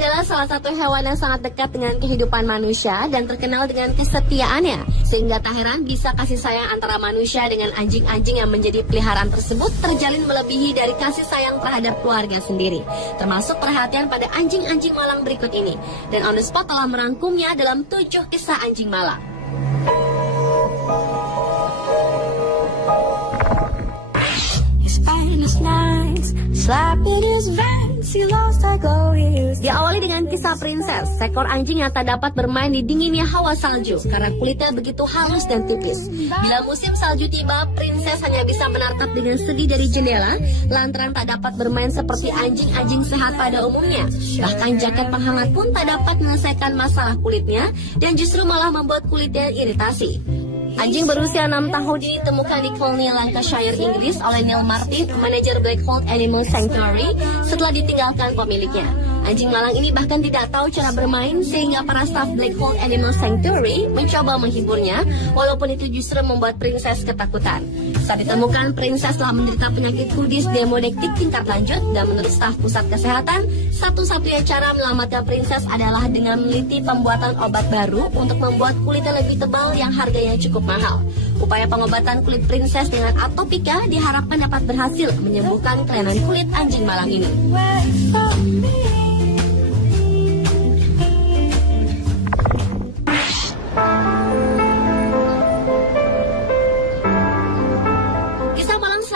adalah salah satu hewan yang sangat dekat dengan kehidupan manusia dan terkenal dengan kesetiaannya, sehingga tak heran bisa kasih sayang antara manusia dengan anjing-anjing yang menjadi peliharaan tersebut terjalin melebihi dari kasih sayang terhadap keluarga sendiri, termasuk perhatian pada anjing-anjing malang berikut ini. Dan On The Spot telah merangkumnya dalam 7 kisah anjing malang. Diawali dengan kisah Princess, seekor anjing yang tak dapat bermain di dinginnya hawa salju karena kulitnya begitu halus dan tipis. Bila musim salju tiba, Princess hanya bisa menatap dengan sedih dari jendela lantaran tak dapat bermain seperti anjing-anjing sehat pada umumnya. Bahkan jaket penghangat pun tak dapat menyelesaikan masalah kulitnya dan justru malah membuat kulitnya iritasi. Anjing berusia 6 tahun ini ditemukan di koloni Lancashire, Inggris oleh Neil Martin, manajer Blackfold Animal Sanctuary, setelah ditinggalkan pemiliknya. Anjing malang ini bahkan tidak tahu cara bermain sehingga para staf Blackfold Animal Sanctuary mencoba menghiburnya, walaupun itu justru membuat Princess ketakutan. Saat ditemukan, Princess telah menderita penyakit kudis demodektik tingkat lanjut dan menurut staf pusat kesehatan, satu-satunya cara menyelamatkan Princess adalah dengan meneliti pembuatan obat baru untuk membuat kulitnya lebih tebal yang harganya cukup mahal. Upaya pengobatan kulit Princess dengan Atopika diharapkan dapat berhasil menyembuhkan kelainan kulit anjing malang ini.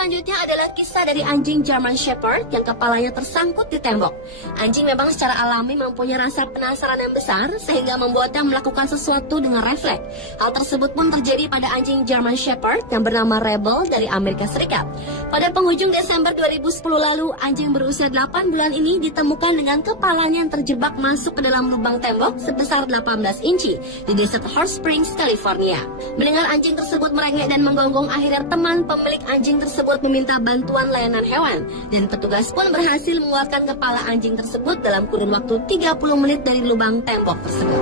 Selanjutnya adalah kisah dari anjing German Shepherd yang kepalanya tersangkut di tembok. Anjing memang secara alami mempunyai rasa penasaran yang besar sehingga membuatnya melakukan sesuatu dengan refleks. Hal tersebut pun terjadi pada anjing German Shepherd yang bernama Rebel dari Amerika Serikat. Pada penghujung Desember 2010 lalu, anjing berusia 8 bulan ini ditemukan dengan kepalanya yang terjebak masuk ke dalam lubang tembok sebesar 18 inci di desa Hot Springs, California. Mendengar anjing tersebut merengek dan menggonggong, akhirnya teman pemilik anjing tersebut meminta bantuan layanan hewan dan petugas pun berhasil mengeluarkan kepala anjing tersebut dalam kurun waktu 30 menit dari lubang tembok tersebut.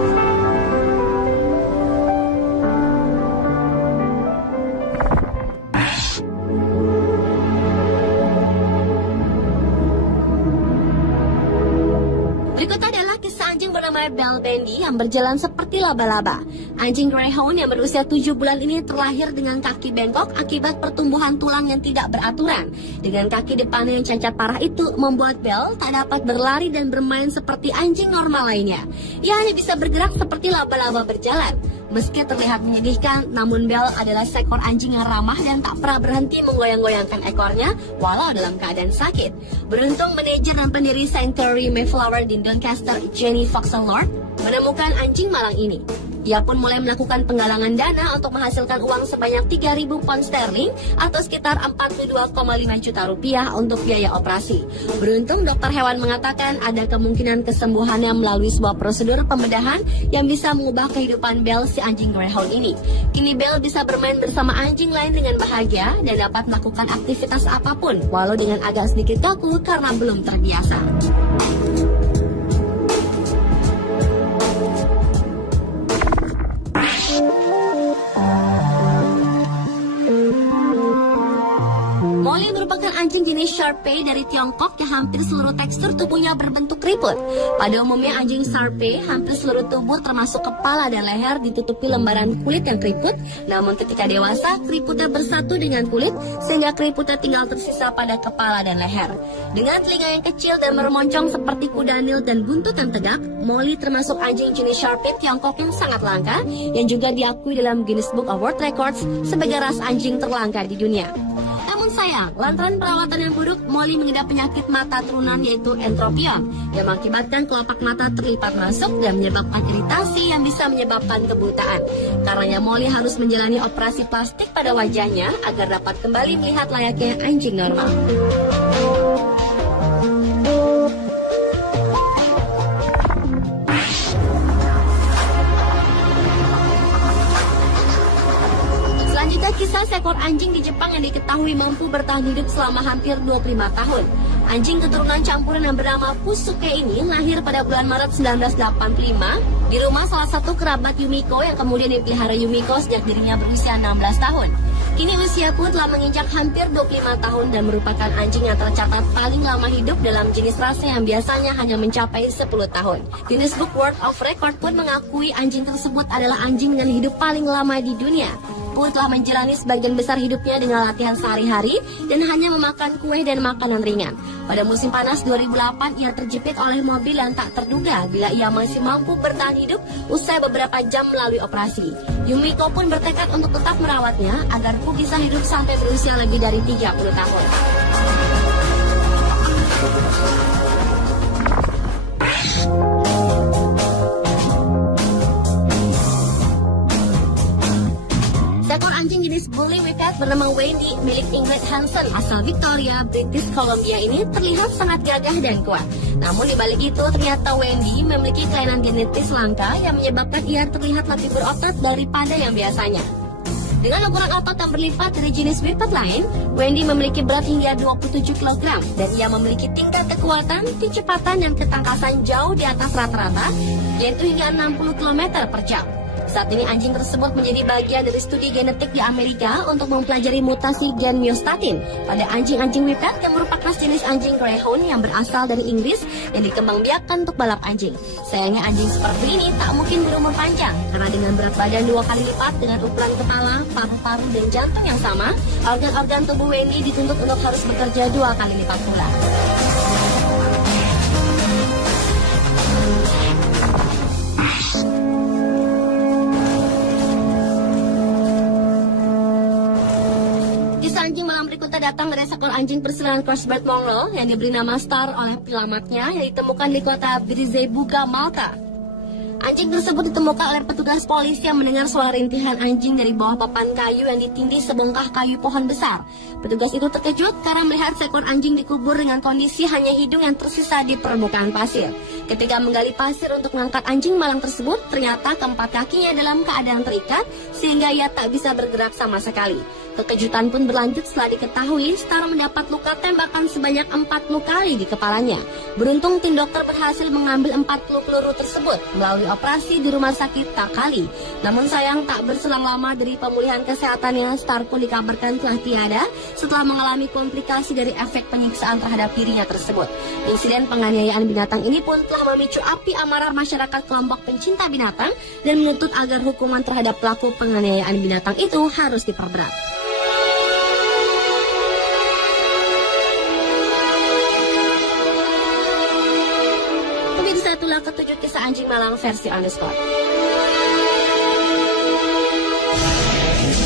Berikut adalah kisah anjing bernama Bell Bandy yang berjalan seperti laba-laba. Anjing Greyhound yang berusia 7 bulan ini terlahir dengan kaki bengkok akibat pertumbuhan tulang yang tidak beraturan. Dengan kaki depannya yang cacat parah itu membuat Bell tak dapat berlari dan bermain seperti anjing normal lainnya. Ia hanya bisa bergerak seperti laba-laba berjalan. Meski terlihat menyedihkan, namun Bell adalah seekor anjing yang ramah dan tak pernah berhenti menggoyang-goyangkan ekornya walau dalam keadaan sakit. Beruntung manajer dan pendiri Sanctuary Mayflower di Doncaster, Jenny Foxen-Lord, menemukan anjing malang ini. Ia pun mulai melakukan penggalangan dana untuk menghasilkan uang sebanyak 3.000 pound sterling atau sekitar 42,5 juta rupiah untuk biaya operasi. Beruntung dokter hewan mengatakan ada kemungkinan kesembuhannya melalui sebuah prosedur pembedahan yang bisa mengubah kehidupan Bell si anjing Greyhound ini. Kini Bell bisa bermain bersama anjing lain dengan bahagia dan dapat melakukan aktivitas apapun walau dengan agak sedikit kaku karena belum terbiasa. Molly merupakan anjing jenis Shar-Pei dari Tiongkok yang hampir seluruh tekstur tubuhnya berbentuk keriput. Pada umumnya anjing Shar-Pei hampir seluruh tubuh termasuk kepala dan leher ditutupi lembaran kulit yang keriput. Namun ketika dewasa, keriputnya bersatu dengan kulit sehingga keriputnya tinggal tersisa pada kepala dan leher. Dengan telinga yang kecil dan meromoncong seperti kuda Nil dan buntut yang tegak, Molly termasuk anjing jenis Shar-Pei Tiongkok yang sangat langka yang juga diakui dalam Guinness Book of World Records sebagai ras anjing terlangka di dunia. Namun sayang, lantaran perawatan yang buruk, Molly mengidap penyakit mata turunan yaitu entropion yang mengakibatkan kelopak mata terlipat masuk dan menyebabkan iritasi yang bisa menyebabkan kebutaan. Karenanya Molly harus menjalani operasi plastik pada wajahnya agar dapat kembali melihat layaknya anjing normal. Selanjutnya kisah seekor anjing di Jepang yang diketahui mampu bertahan hidup selama hampir 25 tahun. Anjing keturunan campuran yang bernama Pusuke ini lahir pada bulan Maret 1985 di rumah salah satu kerabat Yumiko yang kemudian dipelihara Yumiko sejak dirinya berusia 16 tahun. Kini usia Put telah menginjak hampir 25 tahun dan merupakan anjing yang tercatat paling lama hidup dalam jenis rasa yang biasanya hanya mencapai 10 tahun. Guinness Book World of Record pun mengakui anjing tersebut adalah anjing dengan hidup paling lama di dunia. Put telah menjalani sebagian besar hidupnya dengan latihan sehari-hari dan hanya memakan kue dan makanan ringan. Pada musim panas 2008, ia terjepit oleh mobil yang tak terduga bila ia masih mampu bertahan hidup usai beberapa jam melalui operasi. Yumiko pun bertekad untuk tetap merawatnya agar Put bisa hidup sampai berusia lebih dari 30 tahun. Seekor anjing jenis Bully Whippet bernama Wendy milik Ingrid Hansen asal Victoria, British Columbia ini terlihat sangat gagah dan kuat. Namun di balik itu ternyata Wendy memiliki kelainan genetis langka yang menyebabkan ia terlihat lebih berotot daripada yang biasanya. Dengan ukuran otot yang berlipat dari jenis Whippet lain, Wendy memiliki berat hingga 27 kg dan ia memiliki tingkat kekuatan, kecepatan dan ketangkasan jauh di atas rata-rata, yaitu hingga 60 km per jam. Saat ini anjing tersebut menjadi bagian dari studi genetik di Amerika untuk mempelajari mutasi gen myostatin pada anjing-anjing Whippet yang merupakan jenis anjing Greyhound yang berasal dari Inggris yang dikembangbiakkan untuk balap anjing. Sayangnya anjing seperti ini tak mungkin berumur panjang karena dengan berat badan 2 kali lipat dengan ukuran kepala, paru-paru dan jantung yang sama, organ-organ tubuh Wendy dituntut untuk harus bekerja 2 kali lipat pula. Anjing malam berikutnya datang dari seekor anjing perseliweran Crossbred Mongrel yang diberi nama Star oleh pelamatnya yang ditemukan di kota Brzebuga, Malta. Anjing tersebut ditemukan oleh petugas polisi yang mendengar suara rintihan anjing dari bawah papan kayu yang ditindih sebongkah kayu pohon besar. Petugas itu terkejut karena melihat seekor anjing dikubur dengan kondisi hanya hidung yang tersisa di permukaan pasir. Ketika menggali pasir untuk mengangkat anjing malang tersebut, ternyata keempat kakinya dalam keadaan terikat sehingga ia tak bisa bergerak sama sekali. Kekejutan pun berlanjut setelah diketahui Star mendapat luka tembakan sebanyak 40 kali di kepalanya. Beruntung tim dokter berhasil mengambil 40 peluru tersebut melalui operasi di rumah sakit Takali. Namun sayang tak berselang lama dari pemulihan kesehatannya, Star pun dikabarkan telah tiada setelah mengalami komplikasi dari efek penyiksaan terhadap dirinya tersebut. Insiden penganiayaan binatang ini pun telah memicu api amarah masyarakat kelompok pencinta binatang dan menuntut agar hukuman terhadap pelaku penganiayaan binatang itu harus diperberat. Pemirsa, itulah ketujuh kisah anjing malang versi Underscore.